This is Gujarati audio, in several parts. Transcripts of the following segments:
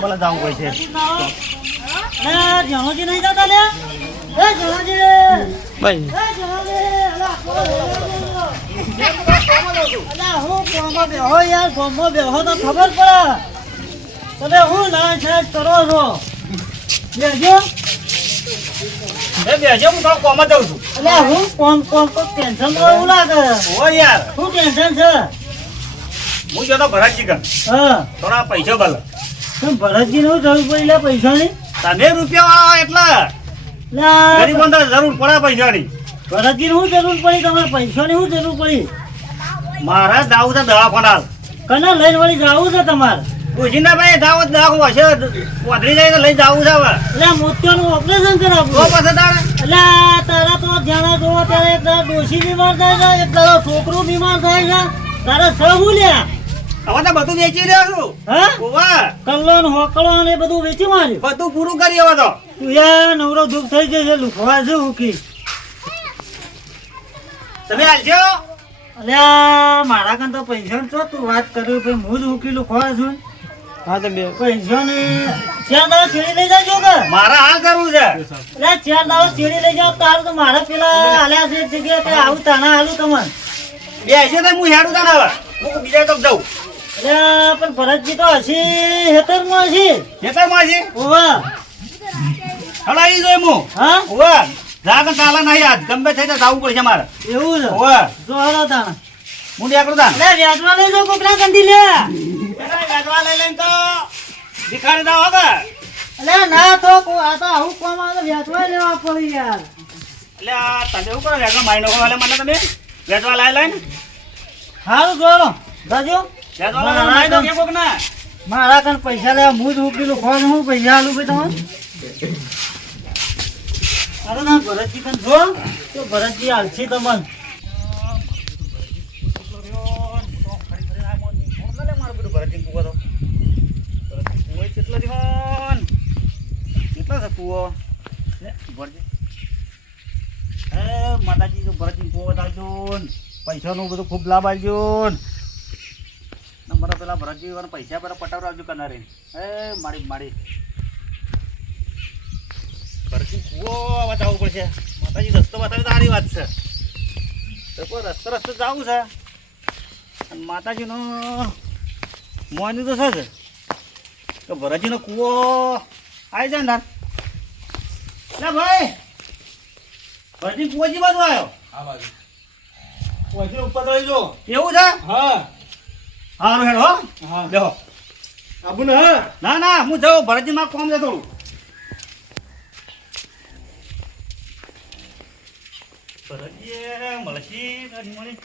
બોલા જાવું કોઈ છે જણોજી નહીં જતા લે જણોજી ભાઈ હું કોમમાં બેહો યાર કોમમાં બેહો તો ખબર પડે તમે હું ના સાહેબ કરો છો બેજો બેજો હું કોમ જાઉં છું એટલે હું કોમ તો ટેન્શન એવું લાગે ઓ યાર શું ટેન્શન છે હું જો તો ભરતજી કન હા થોડા પૈસા ભલે તમે ભરતજી નું જરૂર પડી લે પૈસાની તમે રૂપિયા વાળા એટલે ગરીબોને તો જરૂર પડે પૈસાની ભરતજી શું જરૂર પડી તમારે પૈસાની શું જરૂર પડી મારા જાવું છે દવાખાના કના લઈને વળી જવું છે તમારે પૂછીને ભાઈ જાવ દવા હશે વધરી જાય તો લઈ જવું છે હવે એટલે મોતિયાનું ઓપરેશન કરાવવું તો પછી તારે એટલે તારા તો જાણે જોવો ત્યારે એક તારા ડોશી બીમાર થાય છે એક તારો છોકરો બીમાર થાય છે તારા સહુ લ્યા હવે તો બધું વેચી રહ્યો છું હા ઓવા કલ્લો ને હોકળો ને એ બધું વેચી માર્યું બધું પૂરું કરી હવે તો તું યાર નવરો દુઃખ થઈ જશે લુખવા છે ઉકી તમે હાલશો અલ્યા મારા કાન તો પૈસા છો તું વાત કર્યું ભાઈ હું જ ઉકી લુખવા છું હા તો બે પૈસા ને ચાર દાવા ચીડી લઈ જાજો કે મારા હાલ કરવું છે એટલે ચાર દાવા ચીડી લઈ જાવ તાર તો મારા પેલા હાલ્યા છે એક જગ્યાએ તે આવું તાના હાલું તમને બે હશે તો હું હેડું તાને હવે હું બીજા તો જઉં એટલે પણ ભરતજી તો હસી હેતરમાં હસી ખેતરમાં છે ઓવા હલાવી જોઈએ હું હા ઓવા જા કે ચાલે નહીં આજ ગમે થઈ તો જવું પડશે મારે એવું છે ઓવા જો હાલો તાણ હું નીકળું તા એટલે વ્યાજમાં લઈ જાઓ કોકરા કંદી લે વેચવા લઈ લઈને તો ભિખારી ના હોગે એટલે ના તો આ તો આવું કામ આવે તો વ્યાજમાં લેવા પડી યાર એટલે આ તને શું કરો વેચવા મારી નાખો એટલે મને તમે વેચવા લાવી લઈને સારું જોડો જાજો વેચવા લાવી મારી નાખો કોક ના મારા કાન પૈસા લેવા હું જ ઉકેલું ખોન હું પૈસા આલું ભાઈ તમને અરે ના ભરતજી કાન જો તો ભરતજી હાલશે તમને માતાજી તો ભરતજી કુવો બતાવજો પૈસાનું બધું ખૂબ લાભ આવજો મારા પેલા ભરતજી પૈસા પેલા પટાવડાવજો કનારે મારી ભરતજી કુવો બતાવવું પડશે માતાજી રસ્તો બતાવે તો સારી વાત છે તો કોઈ રસ્તે જવું છે અને માતાજીનો મોની તો છે તો ભરતજીનો કુવો આવી જાય ને ના ભાઈ ભરતજી કુવોજી બાજુ આવ્યો આ બાજુ ઓછી ઉપર તો જો એવું છે હા હારું હેડ હો હા બેહો આબુ ને હા ના ના હું જાઉં ભરતજી માં કોમ છે થોડું ભરતજી મળશી મળી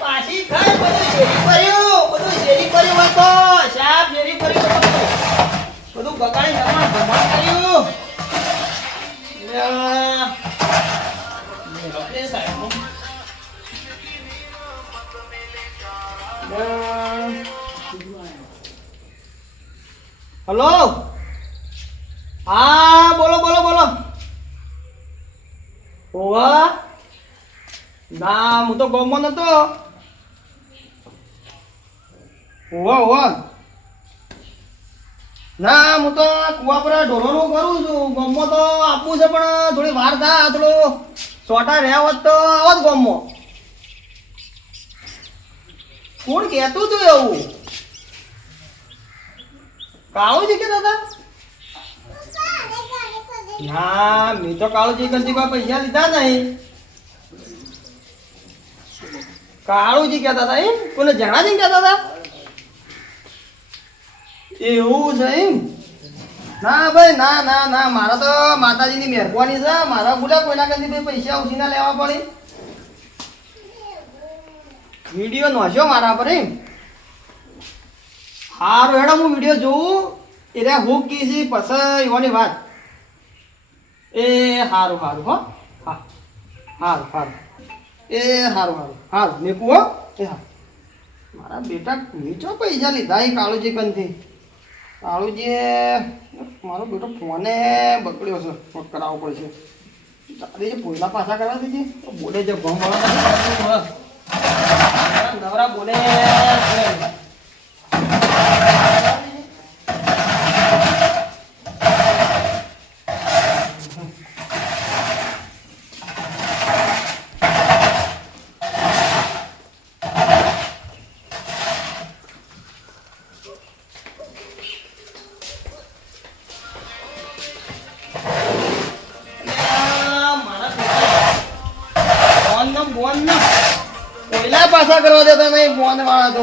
પાછી ખાઈ બધું શેરી કર્યું હતો સાહેબ શેરી કર્યું બધું બગાડી જમા ભમણ કર્યું હલો હા બોલો બોલો બોલો ઓવા ના હું તો ગામમાં નતો ઓવા ઓવા ના હું તો કુવા પર ઢોરોનું કરું છું ગામમાં તો આપવું છે પણ થોડી વાર થાય થોડું સોટા રહ્યા હોત તો આવત ગામમાં કોણ કહેતું હતું એવું કાળુજી કે દાદા ના મેં તો કાળુજી કંજી કોઈ પૈસા લીધા નહીં કાળુજી કહેતા હતા એમ કોને જણાજી કહેતા હતા એવું છે એમ ના ભાઈ ના ના ના મારા તો માતાજીની મહેરબાની છે મારા બોલા કોઈના કંદી ભાઈ પૈસા ઉછીના લેવા પડે વિડીયો નોખ્યો મારા પર એમ હારું હેડો હું વિડીયો જોઉં એટલે હું કીધી પછી એવાની વાત એ હારું હારું હો હા હારું હારું એ હારું હારું હારું મેકું હો એ હા મારા બેટા નીચો પૈસા લીધા એ કાળુજી કંથી કાળુજીએ મારો બેટો ફોને બગડ્યો છે ફોન કરાવવો પડશે દાદી જે પોયલા પાછા કરાવી દીધી તો બોલે જે ભમ નવરા બોલે કોયલા પાછા કરવા દેતા નહીં ફોન વાળા તો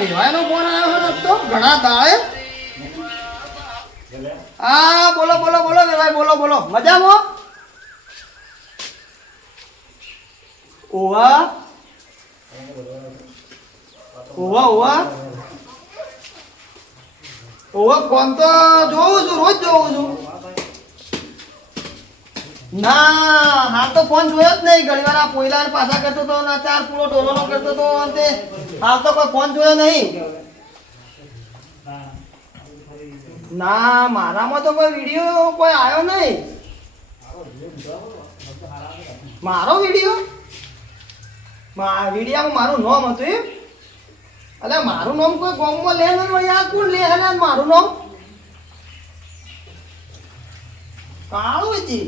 વિવાહનો ફોન આવ્યો તો ઘણા દાળે હા બોલો બોલો બોલો વિવાહ બોલો બોલો મજામાં ઓવા ઓવા ઓવા ઓવા ફોન તો જોઉં છું રોજ જોઉં છું ના હાલ તો ફોન જોયો જ નહીં ઘણી વાર આ પોયલા પાછા કરતો હતો ને ચાર પૂરો ટોલોનો કરતો હતો અને હાલ તો કોઈ ફોન જોયો નહીં ના મારામાં તો કોઈ વિડીયો કોઈ આવ્યો નહીં મારો વિડીયો વિડીયામાં મારું નામ હતું એમ એટલે મારું નામ કોઈ ગામમાં લે નહીં આ કોણ લે હે મારું નામ કાળુજી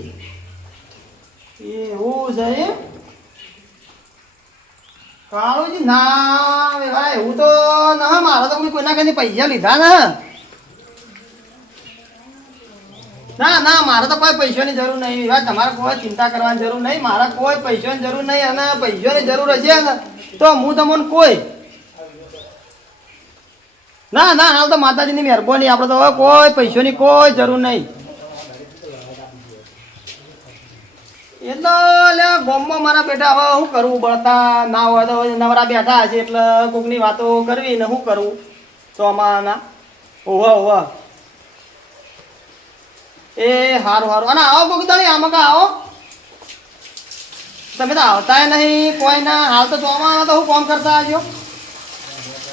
એવું છે એમ કાળુજી ના ભાઈ એવું તો ના મારે તો કોઈના કઈ પૈસા લીધા ને ના ના મારે તો કોઈ પૈસાની જરૂર નહીં ભાઈ તમારે કોઈ ચિંતા કરવાની જરૂર નહીં મારે કોઈ પૈસાની જરૂર નહીં અને પૈસાની જરૂર હશે ને તો હું તમને કોઈ ના ના હાલ તો માતાજીની મહેરબાની આપણે તો હવે કોઈ પૈસાની કોઈ જરૂર નહીં એટલે ગામમાં મારા બેટા હવે શું કરવું બળતા ના હોય તો નવરા બેઠા હશે એટલે કોકની વાતો કરવી ને શું કરવું તો અમારા ઓહો ઓહો એ સારું સારું અને આવો કોક દાડી આમાં કા આવો તમે તો આવતા નહીં કોઈ ના હાલ તો ચોમામાં તો હું ફોન કરતા આવજો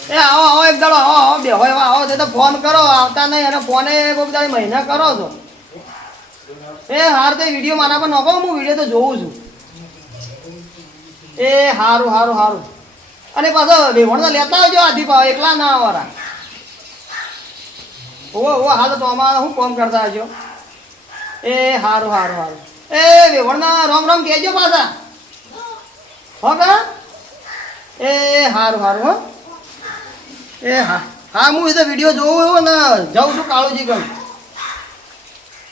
એ આવો આવો એક દાડો આવો આવો બે હોય આવો તો ફોન કરો આવતા નહીં અને ફોને કોક દાડી મહિના કરો છો એ હાર તો વિડીયો મારા પર નખો હું વિડીયો તો જોઉં છું એ સારું સારું સારું અને પાછો વેવણ તો લેતા આવજો આધી પાવ એકલા ના આવવાના ઓ હાલ તો અમારે શું ફોન કરતા આવજો એ સારું સારું સારું એ વેવણના રોમ રોમ કહેજો પાછા હો કા એ સારું સારું હો એ હા હા હું એ તો વિડીયો જોઉં એવું ને જાઉં છું કાળુજી ગમ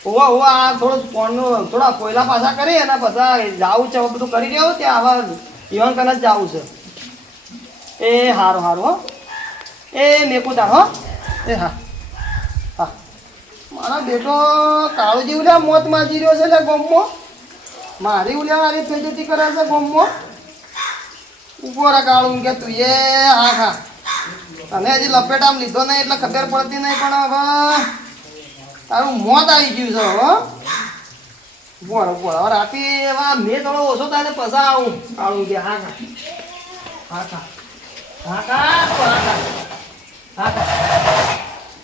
ઓવા ઓવા આ થોડું ફોનનું થોડા કોયલા પાછા કરી અને પછી જાવું છે બધું કરી રહ્યો ત્યાં આવા ઈવન કને જ જવું છે એ સારું સારું હો એ મેકુદાર હો એ હા હા મારા બેટો કાળુજી ઉલ્યા મોત માજી રહ્યો છે એટલે ગોમમાં મારી ઉલ્યા મારી ફેજતી કરે છે ગોમમાં ઉભો રે કાળું કે તું એ હા હા અને હજી લપેટ આમ લીધો નહીં એટલે ખબર પડતી નહીં પણ હવે તારું મોત આવી ગયું છે હો બોલો બોલો હવે રાતે એવા મેં થોડો ઓછો થાય ને પસા આવું કાળું કે હા કા હા કા હા કા હા કા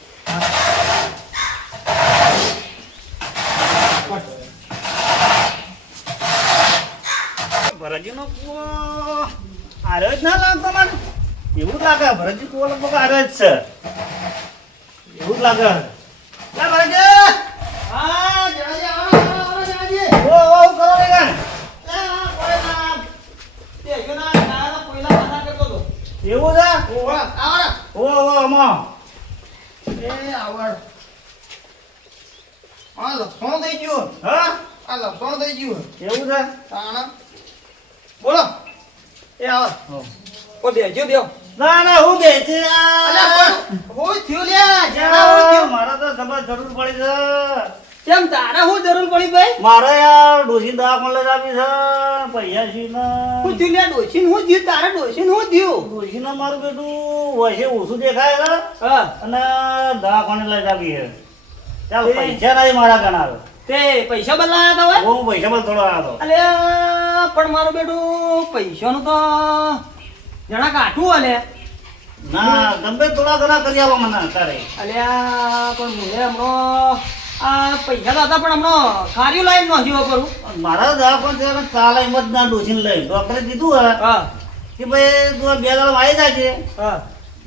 ભરતજીનો કૂવો આરે જ ના લાગતો મને એવું જ લાગે ભરતજી કૂવો લગભગ આરે જ છે એવું જ લાગે ભરતજી હા જવાજી આવો જવાજી ઓ કરો ને ગાન કોઈ ના તે ગના ના કોઈલા પાછા કરતો તો એવું છે ઓવા આવરા ઓ અમો એ આવડ આ લખણ થઈ ગયું હા આ લખણ થઈ ગયું એવું છે તાણા બોલો એ આવો ઓ બેજો બેવ ના ના હું બે છે અલ્યા પણ હું થયું લ્યા જણા હું થયું મારા તો જબર જરૂર પડી છે કેમ તારા હું જરૂર પડી ભાઈ મારે યાર ડોસી દવાખાને લઈ આવી છે પૈસા છે ને હું થયું લ્યા ડોશીન હું થયું તારા ડોશીન હું થયું ડોસી ને મારું બેટું વૈસે ઓછું દેખાય છે હા અને દવાખાને લઈ આવી છે ચાલ એ. પૈસા નહીં મારા ગણાવે તે પૈસા બદલાયા તા ભાઈ હું પૈસા પણ થોડો આવ્યો અલ્યા પણ મારું બેટું પૈસાનું તો જણા કાઠું અલે ના ગમે થોડા ઘણા કરી આવો મને તારે અલ્યા પણ મને હમણાં આ પૈસા તો હતા પણ હમણાં ખાર્યું લાઈન નો જીવો કરું મારા દવાખાને ચાલે એમ જ ના ડોસીને લઈ ડોક્ટરે કીધું હે હા કે ભાઈ તું આ 2 દાડા આવી જાય છે હા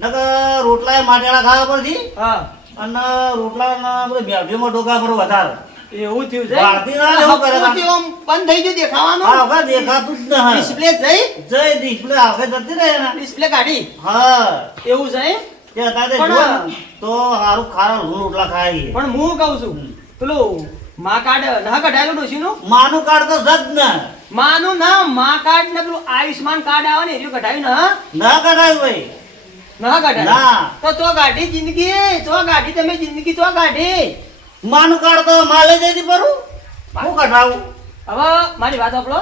નકર રોટલા એ માટેલા ખાવા પડશે હા અને રોટલાના બધે બેઠીમાં ઢોકા પર વધારે એવું થયું છે ભારતી ના એવું કરે હપ્તું જે આમ બંધ થઈ ગયું દેખાવાનું હા હવે દેખાતું જ નહીં ડિસ્પ્લે જઈ જય ડિસ્પ્લે આગળ જતી રહે ને ડિસ્પ્લે કાઢી હા એવું છે એમ? તે અત્યારે પણ- જો ને, તો સારું ખારા રોટલા ખાય છે. પણ હું કહું છું પેલું માં કાર્ડ ના કઢાયેલું ડોશીનું માનું કાર્ડ તો જજ ને માનું ના માં કાર્ડ ને પેલું આયુષ્માન કાર્ડ આવે ને એર્યું કઢાયું ને હા? ના કરાય ભાઈ ના કઢાયું ના. તો ચો ગાઢી જિંદગી ચો ગાઢી તમે જિંદગી ચો ગાઢી માનું કાર્ડ તો માલે જઈથી ભરું હું કઢાવું હવે મારી વાત આપણો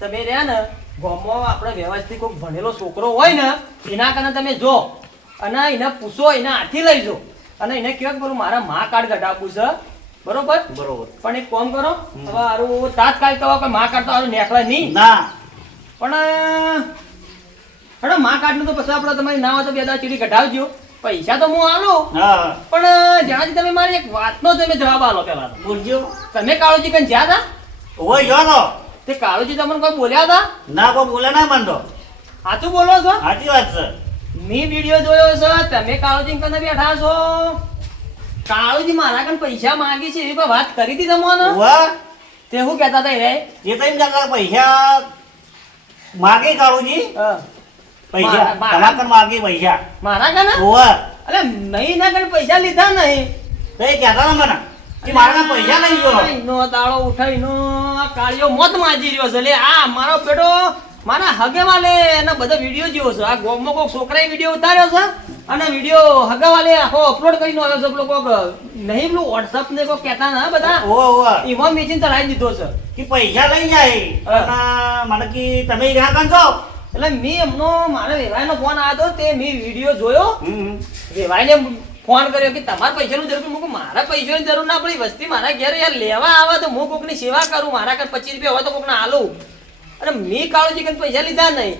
તમે રહ્યા ને ગામમાં આપણે વ્યવસ્થિત કોઈ ભણેલો છોકરો હોય ને એના કારણે તમે જો અને એને પૂછો એના હાથથી લઈ જો અને એને કહો કે પેલું મારા માં કાર્ડ કઢાવવું છે બરોબર બરોબર પણ એક કામ કરો હવે હારું તાત્કાલિક તો કોઈ માં કાર્ડ તો હારું નેકળે નહીં ના પણ હેડો માં કાર્ડ નું તો પછી આપણે તમારી ના હોય તો 2 દાડા ચીડી કઢાવજો પૈસા તો હું આલું હા પણ જ્યાંથી તમે મારી એક વાતનો તમે જવાબ આલો પેલા તો. બોલજો તમે કાળુજી કઈ જ્યાં હતા હોય જો તો તે કાળુજી તમને કોઈ બોલ્યા હતા ના કોઈ બોલે ના માનતો સાચું બોલો છો સાચી વાત છે મેં વિડીયો જોયો છે તમે કાળુજી કને બેઠા છો કાળુજી મારા કને પૈસા માંગી છે એવી કોઈ વાત કરી હતી તમને વાહ તે શું કહેતા હતા એ એ તો એમ કહેતા પૈસા માગે કાળુજી પૈસા મારા- તમારા કન માગે પૈસા મારા કને ઓવા અરે નહીં ના કને પૈસા લીધા નહીં તો એ કહેતા હતા મને કે મારા કન પૈસા લઈ ગયો નો દાડો ઉઠાઈનો આ કાળિયો મોત માજી રહ્યો છે લે આ મારો બેટો મારા હગેવાલે એના બધા વિડીયો જેવો છે આ ગોમમાં કોઈક છોકરાએ વિડીયો ઉતાર્યો છે અને વિડીયો હગેવાલે આખો અપલોડ કરીને આવ્યો છે પેલો કોઈક નહીં પેલું વોટ્સઅપ ને કોઈ કહેતા ના બધા ઓવા ઓવા એમાં મેચીને ચડાવી દીધો છે કે પૈસા લઈ જાય અને મને કે તમે રહ્યા કન છો એટલે મેં એમનો મારા વેવાઈનો ફોન આવ્યો હતો તે મેં વિડીયો જોયો હમ. વેવાઈને ફોન કર્યો કે તમારે પૈસાની જરૂર મૂકું મારા પૈસાની જરૂર ના પડી વસ્તી મારા ઘેર યાર લેવા આવે તો હું કોકની સેવા કરું મારા ઘર 25 રૂપિયા હોય તો કોકને આલું અને મેં કાળુજી કઈ પૈસા લીધા નહીં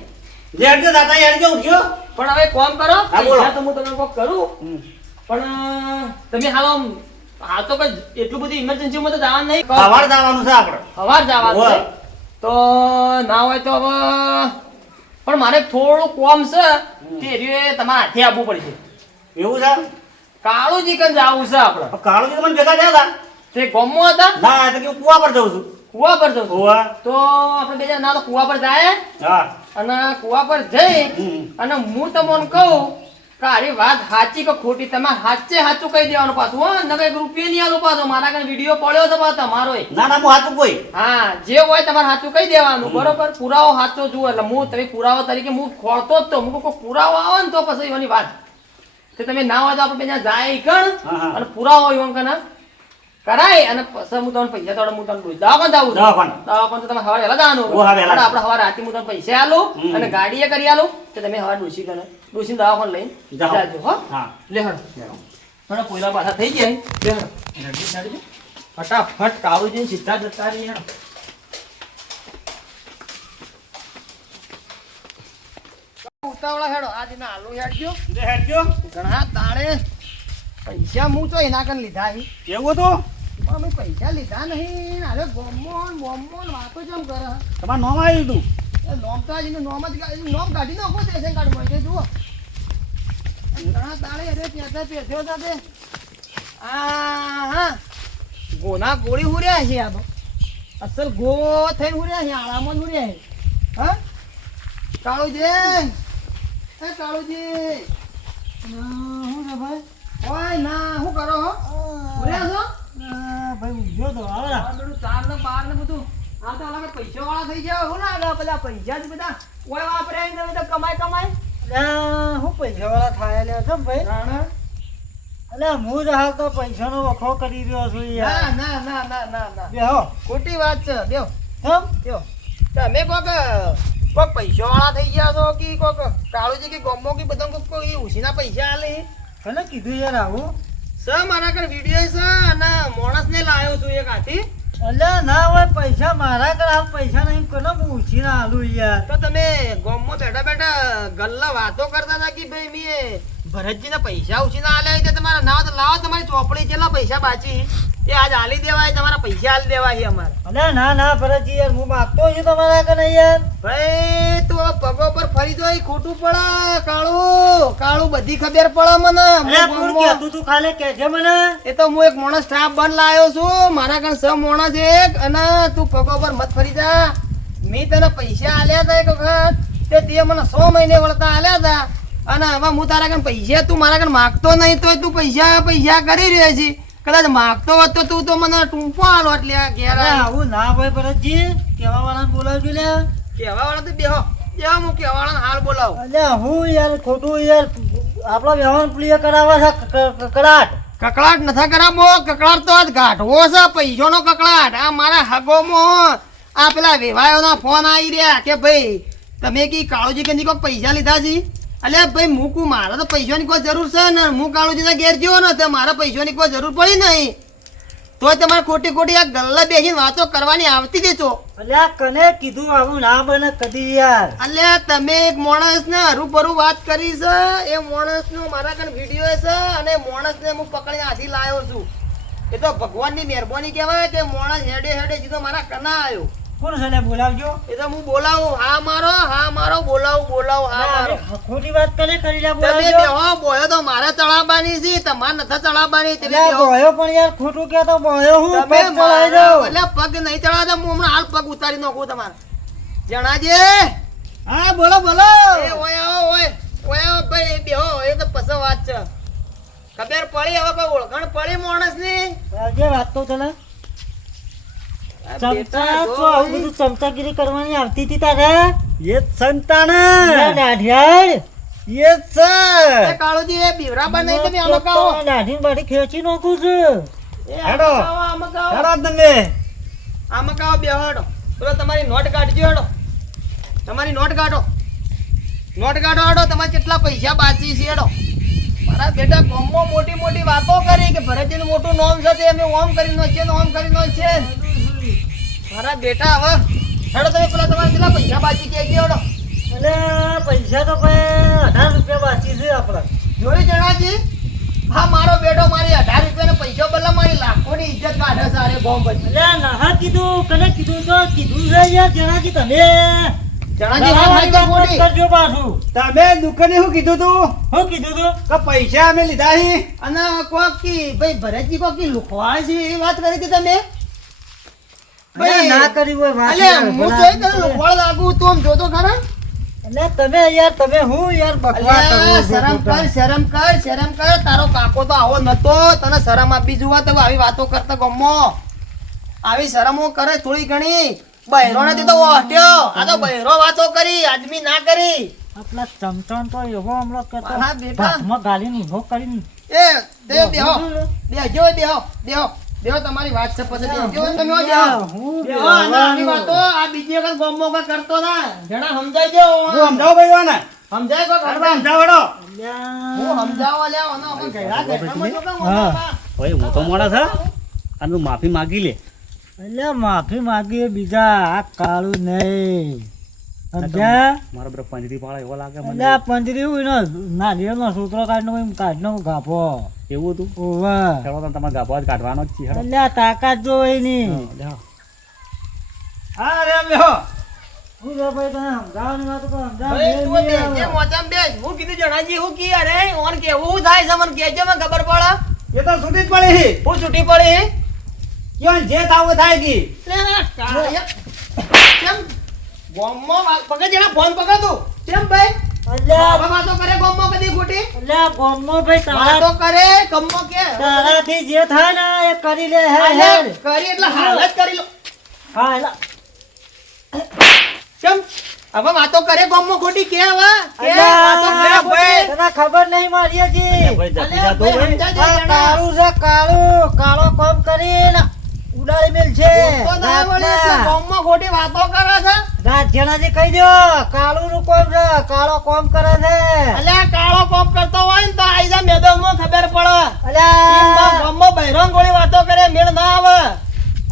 લેડજો દાદા લેડજો ઉઠ્યો પણ હવે કોમ કરો હા, બોલો. પૈસા તો હું તમને કોક કરું પણ તમે હાલ તો કઈ એટલું બધું ઇમરજન્સીમાં તો જવાનું નહીં સવાર જવાનું છે આપણે સવાર જવાનું છે હોય. તો ના હોય તો હવે પણ મારે થોડું કોમ છે તે રહ્યું તમારા હાથે આવવું પડશે એવું છે કાળુજી કન જવું છે આપણે કાળુજી તો મને ભેગા થયા હતા તે ગોમમાં હતા ના તો કે હું કુવા પર જઉં છું કુવા પર જવું કુવા તો આપણે બે જણા ના તો કુવા પર જાય હા અને કુવા પર જઈ હમ. અને હું તમને કહું કે આરી વાત સાચી કે ખોટી તમારે સાચે સાચું કહી દેવાનું પાછું હો નકર 1 રૂપિયા નહીં આલો પાછો મારા કને વિડીયો પડ્યો છે પાછો તમારો ના ના હું હાથું કોઈ હા જે હોય તમારે સાચું કહી દેવાનું બરોબર પુરાવો સાચો જુઓ એટલે હું તમે પુરાવો તરીકે હું ખોળતો જ તો હું કોઈ પુરાવો આવે ને તો પછી એવાની વાત તે તમે ના હોય તો આપણે બે જણા જાય કણ હા, હા. અને પુરાવો એવો કને કરાય અને પછી હું તમને પૈસા તો હું તમને દવાખાને જાવું છું. દવાખાને. દવાખાને તો તમે સવારે વહેલા જવાનું ઓ, હા, વહેલા. અને આપણે સવારે રાતે હું તમને પૈસા આલું હમ. અને ગાડીએ કરી આલું તો તમે સવારે ડોશી દવાખાને લઈને જાઓ. જાજો હો હા લે હળો હળો પોઈલા પાછા થઈ ગયા લે હળો ફટાફટ કાળુજી સીધા જતા રહીએ હળો. ઉતાવળા હેડો આ દિના આલુ હેડજો હેડજો ઘણા તાળે પૈસા હું તો એના કન લીધા હી એવું હતું પણ અમે પૈસા લીધા નહીં હવે બોમ્બોન વાતો જેમ કરે તમારું નામ આવ્યું હતું એ નોમ તો આજ નોમ જ નોમ કાઢી નાખો રેશન કાર્ડ મળશે જુઓ ઘણા તાળે અરે ત્યાં પેઠ્યો સાથે હા ગોના ગોળી હુર્યા છે આ તો અસલ ગો થઈને હુર્યા છે આરામમાં હુર્યા છે હા કાળુજી એ કાળુજી શું છે ભાઈ ઓય ના શું કરો હો હુર્યા છો ભાઈ ઉઠ્યો તો આવે આ બધું તાર ને બાર ને બધું આ તો અલગ પૈસા વાળા થઈ ગયા હું લાગે પેલા પૈસા જ બધા ઓય વાપરે ને બધા કમાય હું પૈસા વાળા થાય લે છો ભાઈ રાણા એટલે હું જ હાલ તો પૈસાનો વખો કરી રહ્યો છું ના યાર ના ના ના ના ના બેહો ખોટી વાત છે દેવ કેમ દેવ તમે કોક પૈસા વાળા થઈ ગયા છો કે કોક કાળુજી કે ગોમો કે બધા કોક કોઈ ઉસીના પૈસા આલે કને કીધું યાર આવું સર મારા કણ વિડીયો છે અને માણસ ને લાવ્યો છું એક હાથી એટલે ના હોય પૈસા મારા ઘરે હાલ પૈસા નહીં કોને હું ઉછીને આલું યાર તો તમે ગોમમાં બેઠા બેઠા ગલ્લા વાતો કરતા હતા કે ભાઈ મેં ભરતજીને પૈસા ઉછીના આલ્યા છે તમારા ના તો લાવો તમારી ચોપડી કેટલા પૈસા બાચી એ આજ હાલી દેવાય, તમારા પૈસા હાલી દેવાય છે અમારે. અલ્યા ના ના ભરતજી યાર હું માગતો છું તમારા આગળ નહીં યાર. ભાઈ તું આ પગો પર ફરી જાય ખોટું પડે. કાળું કાળું બધી ખબર પડે મને. અલ્યા કોણ કહેતું તું ખાલી કહેજે મને. એ તો હું એક માણસ સ્ટાફ બન લાવ્યો છું, મારા કાન 6 માણસ એક, અને તું પગો પર મત ફરી જા. મેં તને પૈસા આલ્યા હતા એક વખત, તે મને 100 મહિને વળતા આલ્યા હતા, અને હવે હું તારા કાન પૈસા, તું મારા કાન માગતો નહીં તોય તું પૈસા પૈસા કરી રહ્યો છે. કદાચ માગતો હોત તો તું તો મને ટૂંપો આલો એટલે આ ઘેર અલ્યા આવું ના હોય ભરતજી, કહેવા વાળાને બોલાવજો લ્યા. કહેવા વાળા તો બેહો બેહો, હું કહેવા વાળાને હાલ બોલાવું. અલ્યા હું યાર ખોટું યાર આપણો વ્યવહાર પ્રિય કરાવવા છે કકડાટ. કકળાટ નથી કરાવો, કકળાટ તો આજ ગાઢવો છે, પૈસાનો કકળાટ. આ મારા હગોમાં આ પેલા વેવાયોના ફોન આવી રહ્યા કે ભાઈ તમે કી કાળુજી કે કોઈક પૈસા લીધા છે. અલ્યા ભાઈ મૂકું, મારે તો પૈસાની કોઈ જરૂર છે ને, હું કાળુજીના ઘેર ગયો ને તો મારે પૈસાની કોઈ જરૂર પડી નહીં, તોય તમારે ખોટી ખોટી આ ગલ્લા બેસીને વાતો કરવાની આવતી જ છો. અલ્યા કને કીધું આવું ના બને કદી યાર. અલ્યા તમે એક માણસને હરું વાત કરી છે, એ માણસનો મારા કાન વિડીયો છે, અને માણસને હું પકડીને હાથી લાવ્યો છું. એ તો ભગવાનની મહેરબાની કહેવાય કે માણસ હેડે હેડે સીધો મારા કના આવ્યો. કોણ છે લે બોલાવજો. એ તો હું બોલાવું, હા મારો બોલાવું, હા મારો. ખોટી વાત કને કરી લે તમે બોલાવજો. બેહો, બોયો તો મારે ચડાવવાની છે, તમારે નથી ચડાવવાની. તમે અલ્યા બેહો. બોયો પણ યાર ખોટું કહેતો બોયો હું તમે પગ ચડાવી મારા- દઉં. એટલે પગ નહીં ચડાવતા, હું હમણાં હાલ પગ ઉતારી નાખું તમારે. જણાજે હા બોલો બોલો. એ ઓય આવો, ઓય આવો ભાઈ, બેહો. એ તો પછી વાત છે. ખબર પડી હવે કોઈ ઓળખાણ પડી માણસની. આજે વાત તો ચલે. આ ચમચા બેટા તો જો આવું બધું ચમચાગીરી કરવાની આવતી હતી તારે. એ સંતાન લે દાઢિયાળ. એ છે એ કાળુજી, એ બીવરાબા નહીં, તમે આમાં કાવો. દાઢી બાઢી ખેંચી નાખું છું. એ હેડો. આમાં કાવો. હેડો તમે આમાં કાવો, બેહો હેડો. બોલો તમારી નોટ કાઢજો હેડો. તમારી નોટ કાઢો. નોટ કાઢો હેડો. તમારે કેટલા પૈસા બાકી છે હેડો. મારા બેટા ગામમાં મોટી મોટી વાતો કરી કે ભરતજીનું મોટું નામ છે, તે અમે ઓમ કરી નાખીએ ને ઓમ કરી નાખીએ. મારા બેટા હવે હેડો, તમે પેલા તમારે કેટલા પૈસા બાકી કે હેડો. એટલે પૈસા તો ભાઈ 18 રૂપિયા બાકી છે આપડા. જોઈ જણાજી, હા મારો બેટો મારી 18 રૂપિયાના પૈસા બદલા મારી લાખોની ઇજ્જત કાઢે છે આરે ગામ પછી. એટલે ના કીધું કને કીધું તો કીધું છે યાર જણાજી તમે. જણાજી વાત સાચી કે ખોટી? કરજો પાછું. તમે દુકાને શું કીધું તું શું કીધું તું? કે પૈસા અમે લીધા હી અને કોક કી ભાઈ ભરતજી કોક કી લુખવાય છે એવી વાત કરી હતી તમે. અલ્યા ના કરી હોય વાત અલે યાર, હું ભલા જોઈ તને તમે. લુખવાડ લાગુ તું આમ જોતો ખરા. એટલે તમે યાર તમે હું યાર બકવાસ કરો અલ્યા છો શરમ ખોટા. કર, શરમ કર, શરમ કર. તારો કાકો તો આવો નતો, તને શરમ આપી જોવા તો આવી વાતો કરતા ગમો. આવી શરમો કરે થોડી ઘણી. બહેરો નથી તો ઓઢ્યો, આ તો બહેરો વાતો કરી, આદમી ના કરી. આપલા ચમચણ તો એવો હમણાં કરતો મારા બેટા. ભાતમાં ગાલીને ઊભો કરીને એ તે બેહો, બેહો તમારી વાત છે પછી બેહજો તમે હો બેહો. હું બેહો, અને આવી વાતો આ બીજી વખત ગમો કોઈ કરતો ના. જણા સમજાઈ દે હું સમજાવો ભાઈ વાને સમજાય કોઈ હેડો કરતા. સમજાવડો હું સમજાવવા લ્યા અને અમે ઘેરા ઘેરમાં જો કાં હા. ઓમાં. ભાઈ હું તો મોડા છે અને તું માફી માગી લે. એટલે માફી માંગીએ બીજા આ કાળું નહીં સમજ્યા? મારા બધા પંજરી પાળા એવો લાગે એટલે મને. આ પંજરી હોય ને નારિયેળનો સૂત્રો કાઢનો ગાભો એવું હતું. ઓવા ચાલો તો તમારે ગાભા જ કાઢવાનો જ છે. હેડો. એટલે આ તાકાત જો એની. હા, લ્યો. હા રે બેહો હું તો ભાઈ તને સમજાવવાની વાત તો ભાઈ તું સમજાવ બેસજે મોચામાં બેસ. હું કીધું જણાજી હું કી અરે ઓન કેવું થાય છે મને કહેજે, મને ખબર પડે. એ તો છૂટી જ પડી હી હું છૂટી પડી. ક્યાં જે થાવ થાય કી લે ના, કાળિયા. કેમ ગોમમાં પકડ જણા ફોન પકડ તું. કેમ ભાઈ એટલે હવે વાતો કરે ગોમમાં કદી ખોટી એટલે ગોમમાં ભાઈ વાતો કરે ગમમાં કે તારાથી જે થાય ને એ કરી લે હે અલે, હેડ. કરી એટલે હાલ જ કરી લો. હા એટલે કેમ હવે વાતો કરે ગોમમાં ખોટી કે હવે કે અલ્યા, વાતો કરે ખોટી. તને ખબર નહીં મારીએજી. ભાઈ જતી અલે, જાતો ભાઈ, ભાઈ. સમજાય આ છે જણા. કાળું છે કાળું કાળો કોમ કરીને ઉડાડી મેલ છે તો ના વળી એટલે ગોમમાં ખોટી વાતો કરે છે. રાજ્યનાજી કહી દો કાળું નું કોમ છે કાળો કોમ કરે છે. અલ્યા કાળો કોપ કરતો હોય ને તો આઈ જા મેદાનમાં ખબર પડે. અલ્યા ગોમમાં બહેરાંગ ગોળી વાતો કરે મેળ ના આવે.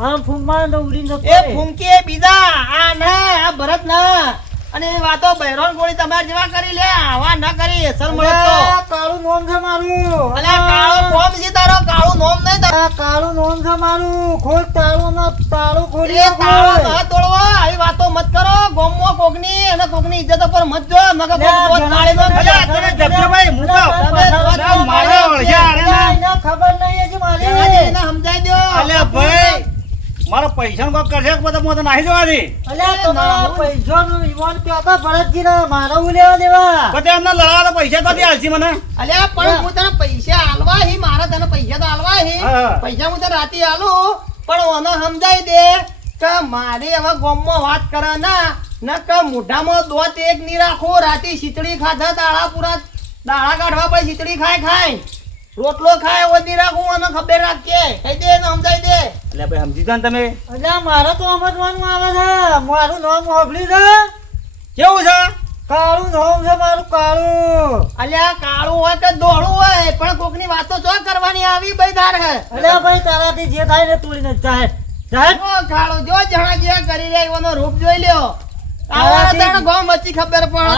આમ ફૂંકમાં તો ઉડીને જતો એ રહે. ફૂંકી એ બીજા આ ના આ ભરત ના અને એ વાતો બહેરોન ગોળી તમારા જેવા કરી લે આવા ન કરી અસર મળે તો અલ્યા, કાળું નોમ છે મારું અલ્યા કાળો કોમ છે તારો કાળું નોમ નહીં તારો આ કાળું નોમ છે મારું ખોલ તાળું ખોલી એ તાળો નાખો. ન તોડવો આવી વાતો મત કરો ગોમો કોકની અને કોકની ઇજ્જત પર મત જો મગર કોક અલ્યા, દોત તાળી દો અલ્યા, તને જબ્જાભાઈ, હું તો તમે મારે ઓળશે આને ના. એને ખબર નહીં હજી મારી એને સમજાઈ દો અલ્યા ભાઈ મારો પૈસા કોક કરશે કે બધા મોં તો નાહી જવા દે. અલ્યા તમારા પૈસાનું ઈવાન કહેતા ભરતજીને મારા હું લેવા દેવા પછી એમને લડાવા તો પૈસા તો આલસી મને. અલ્યા પણ હું તને પૈસા આલવા હી મારે તને પૈસા તો આલવા હી હા. પૈસા હું તને રાતી આલું પણ ઓને સમજાઈ દે કે મારે હવે ગોમમાં વાત કરે ના ન કે મોઢામાં દોત એક ની રાખો રાતી ખીચડી ખાધા દાડા કાઢવા પડે ખીચડી ખાય રોટલો ખાય ઓ ની રાખું અને ખબર રાખજે કહી દે ને સમજાઈ દે અલ્યા ભાઈ સમજી જાઓ ને તમે. અલ્યા મારે તો સમજવાનું આવે છે મારું નામ હોભળી છે કેવું છે? કાળું નામ છે મારું કાળું અલ્યા કાળું હોય કે દોડું હોય પણ કોકની વાતો જો કરવાની આવી બઈદાર હે અલ્યા ભાઈ તારાથી જે થાય ને તોડીને ચાહે ચાહે જો કાળો જો જણા જે કરી રહ્યા એનો રૂપ જોઈ લ્યો આવાના તાણે ગોમ વચ્ચે ખબર પડે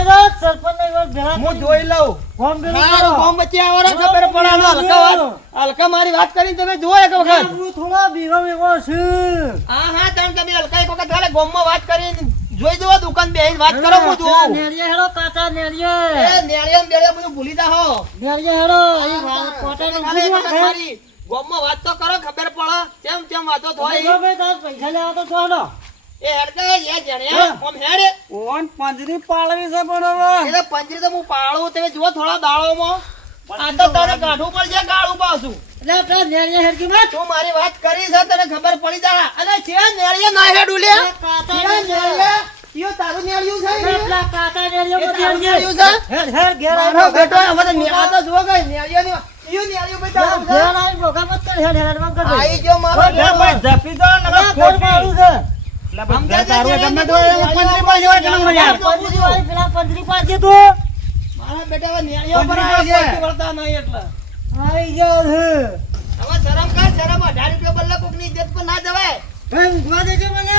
તમે સરપંચ હું જોઈ લઉં કોમ મારું ગોમ વચ્ચે આવાના ખબર પડે હલકા મારી વાત કરીને તમે જુઓ એક વખત હું થોડા બીવો છું હા તમે હલકા એક વખત ખાલી ગોમમાં વાત કરીને જોઈ જુઓ દુકાન બેહીને વાત કરો હું જોઉં નેરિયે હેડો કાકા નેરિયે એ નેળિયા ને બેળિયા બધું ભૂલી જા હો નેરિયે હેડો એ કોટાનું ખાલી એક વખત ભૂલી મારી ગોમમાં વાત તો કરો ખબર પડે કેમ વાતો ભાઈ થાય ભાઈ તાર પૈસા લેવા તો છોડો એ હેડ એ જણ્યા ઓમ હેડ ઓન પંજરી પાળવી છે પણ હવે. એટલે પંજરી તો હું પાળું તમે જુઓ થોડા દાળોમાં આ તો તારે કાઢવું પડશે ગાળું પાછું એટલે આપણે નેરિયે હેડકી માં તું મારી વાત કરી છે તને ખબર પડી જા અને છે નેળિયા ના હેડું લે કાકા છે નેળિયા ઈયો તારું નેળિયું છે ને? એટલા કાકા નેરિયે એ માં તારું નેરિયે નેળિયું છે હેડ હેડ ઘેર મારો આવીને બેટો હવે તો નેળા તો જુઓ ગઈ નેળિયાની ઈયો નેળિયું ભાઈ તારું છે ઘેર આવીને ભોગા મત કર હેડ હેડ માં કર દે આઈ જો મારો અલ્યા ભાઈ જપી જાઓ ને ઘર ખોટી. મારું છે અલ્યા ભાઈ ઘર તારું હોય ગમે તો હોય, એમાં પંજરી પાળી જવાય કે ના મળે યાર. પંજરી વાળી પેલા પંજરી પાડજે તું મારા બેટા હવે નેળિયો પર પંજરી આ છે. કોઈ વળતા નહીં એટલે આઈ ગયો છે હવે શરમ કર શરમ 18 રૂપિયા બદલે કોકની ઇજ્જત પર ના જવાય ભાઈ ઊંઘવા દેજો મને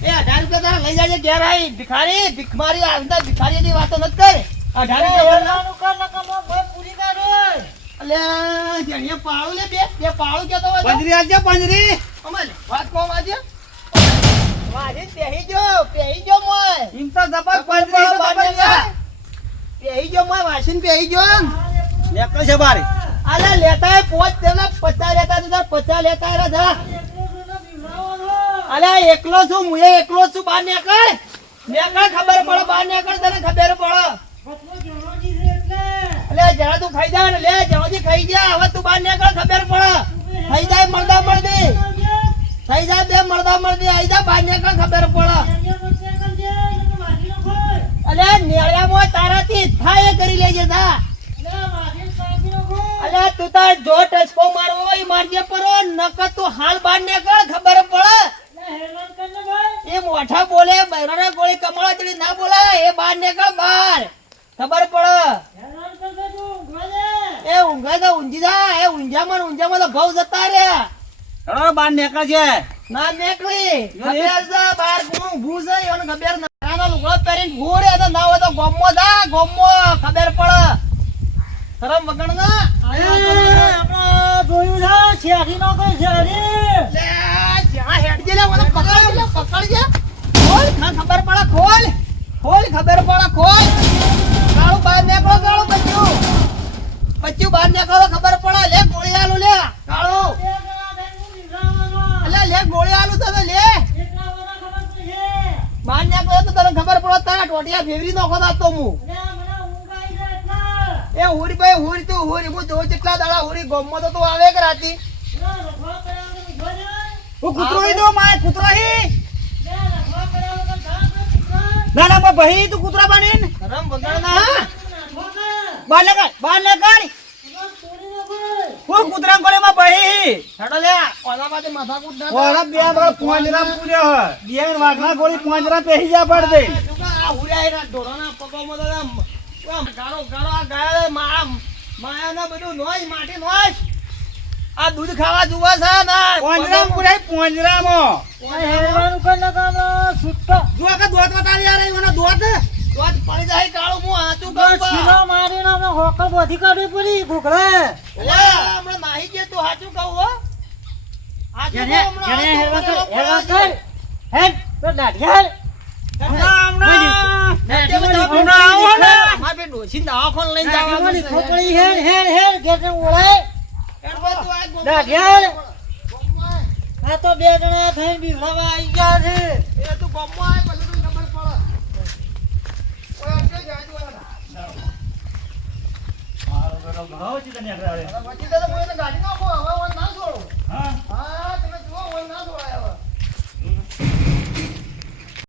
એ 18 રૂપિયા તારા લઈ જાજે ઘેર આઈ ભિખારી ભીખમારી આવતા ભિખારીની વાતો નત કર 18 રૂપિયા બદલે હેડવાનું કર નકર મો ભાઈ પૂરી કાઢો અલ્યા જણીએ પાળું લે બે પાળું કેતો હોય તો. પંજરી આલજે પંજરી. અમલ વાત કોમ આજે વાજી પહેઈ જો મોય એમ તો જબર પંજરી તો જબર યાર. પહેઈ જો મોય વાસીન પહેઈ જો નેકળ છે બારી. અલે લેતા હે પોચ તેના 50 લેતા તો 50 લેતા રે જા અલે એકલો છું મુએ એકલો છું બહાર નીકળ ખબર પડે બહાર નીકળ તને ખબર પડે અલે જરા તું ખાઈ જા ને લે જવાજી ખાઈ જા હવે તું બહાર નીકળ ખબર પડે ખાઈ જાય મળદા મળદી થઈ જાય બે મળદા મળદી આઈ જા બહાર નીકળ ખબર પડે અલે નેળિયામાં તારાથી થાય કરી લેજે જા અલે તું તાર જો ટચકો મારવો હોય મારજે પરો નકર તું હાલ બહાર નીકળ ખબર પડે એ મોઠા બોલે બૈરાના ગોળી કમળા ચડી ના બોલે એ બહાર નીકળ બહાર ખબર પડે એ ઊંઘા તો ઊંઘી જા એ ઊંઝામાં તો ઘઉં જતા રહ્યા હેડો બાર નેકળ છે. ના નીકળી ખબર છે બહાર કોણ ઊભું છે એને ખબર નાના લુગડો પહેરીને ઊભું રહે તો ના હોય તો ગોમમાં જા ગોમમાં ખબર પડે શરમ વગર ના જોયું છે શેરી નો કોઈ શેરી લે જ્યાં હેડજે લે મને પકડજે ખોલ ના ખબર પડે ખોલ ખબર પડે ખોલ કાળું બહાર નીકળો કાળું બચ્ચું બહાર નીકળો ખબર પડે લે ગોળી આલું લે કાળું અલે લે ગોળી આલું તને લે બહાર નીકળો તો તને ખબર પડે તારા ટોટિયા ફેવરી નાખો દાતો હું એ હુરી ભાઈ હુરી તું હુરી હું જોઉં કેટલા દાડા હુરી ગોમમાં તો તું આવે કે રાતી હું કૂતરો હી દો માય કૂતરો હી. ના ના ભાઈ તું કૂતરા બનીન રમ વગર ના બાર નેકળ. હું કૂતરા કોલે માં ભાઈ. હેડો લે ઓના માટે માથાકૂટ ના ઓરા બે બળ પોંજરા પૂર્યો હ. બે વાટલા ગોળી પોંજરા પેહી જા પડ દે. આ હુર્યા એના ઢોરાના પગોમાં તો આમ ગાળો આ ગાળે માયાના બધું નોય માટી નોય આ દૂધ ખાવા જુવા છે ના પોંજરા પૂરાય પોંજરામાં. હેડવાનું કર નકર છૂટો જો કે દોત વતાવી યાર એનો દોત છીનો મારીને અમે હોકલ બોધી કાઢવી પડી ઘોઘરે. હમણાં નાહી ગયા તું સાચું કહું હો સાચું કહું, હમણાં હેરવા કર, હાથ હેરવા ધોવાનો કર. હેડ, તો દાઢિયા હેડ. અમારે બે ડોશી દવાખાને લઈને જવાનું દાઢીઓની છે. ખોપડી હેડ, હેડ, હેડ, ઘેરને ઓળાય. હેડ ભાઈ, તું આ ગોમમાં દાઢિયા હેડ. ગોમમાં આ તો બે જણા થઈને બીવડાવવા આવી ગયા છે. આય. એ તું ગોમમાં આય, પછી તને ખબર પડે. ઓય, અંકલ જાય તું ઓય. મારો બેટો ઘણો ચિકન નીકળ્યો છે. પછી તો હું એને ગાડી નાખો, હવે હું ના છોડું. હા હા